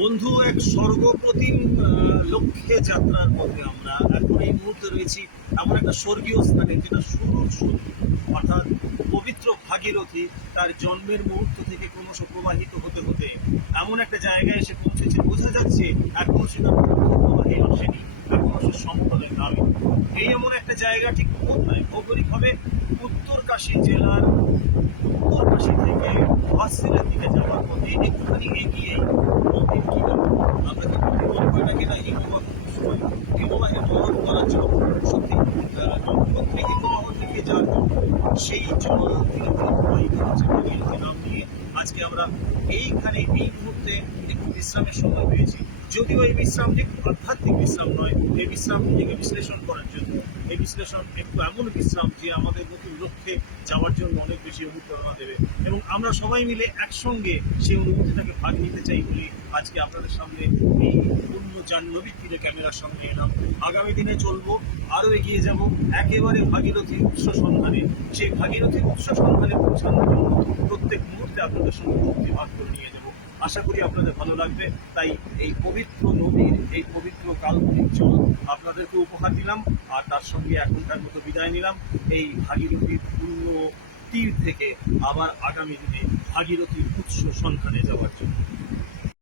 বন্ধু, এক স্বর্গপ্রতিম লক্ষ্যে যাত্রার পথে আমরা এখন এই মুহূর্তে রয়েছি এমন একটা স্বর্গীয় স্থানে যেটা শুরুর শুরু অর্থাৎ পবিত্র ভাগীরথী তার জন্মের মুহূর্ত থেকে ক্রমশ প্রবাহিত হতে হতে এমন একটা জায়গায় এসে পৌঁছেছে। বোঝা যাচ্ছে এখনও সেটা প্রবাহে আসেনি, এখনও সে সমতলে নামে এই এমন একটা জায়গা ঠিক কোথায়? ভৌগোলিকভাবে উত্তর কাশী জেলার উত্তর কাশী থেকে হসপিটাল দিকে যাওয়ার পথে একটুখানি এগিয়েই থেকে সেই জল ধীরে প্রবাহিত হচ্ছে ভাগীরথী নাম আজকে আমরা এইখানে এই মুহূর্তে একটু বিশ্রামের সময় পেয়েছি। যদিও এই বিশ্রামটি আধ্যাত্মিক বিশ্রাম নয়, এই বিশ্রাম নিজেকে বিশ্লেষণ করার জন্য। এই বিশ্লেষণ একটু এমন বিশ্রাম যে আমাদের নতুন লক্ষ্যে যাওয়ার জন্য অনেক বেশি অনুপ্রেরণা দেবে। এবং আমরা সবাই মিলে একসঙ্গে সেই অনুভূতিটাকে ভাগ নিতে চাই বলে আজকে আপনাদের সামনে এই পূর্ণ জাহ্নবী তীরে ক্যামেরার সামনে এলাম। আগামী দিনে চলবো, আরও এগিয়ে যাব একেবারে ভাগীরথীর উৎস সন্ধানে। সেই ভাগীরথীর উৎস সন্ধানে পৌঁছানোর জন্য প্রত্যেক মুহূর্তে আপনাদের সঙ্গে ভাগ করে নিয়ে যাব। আশা করি আপনাদের ভালো লাগবে। তাই এই পবিত্র নদীর, এই পবিত্র কাল্পনিক জল আপনাদেরকে উপহার দিলাম আর তার সঙ্গে এখনকার মতো বিদায় নিলাম। এই ভাগীরথীর পূর্ণ তীর থেকে আবার আগামী দিনে ভাগীরথীর উৎস সন্ধানে যাওয়ার জন্য।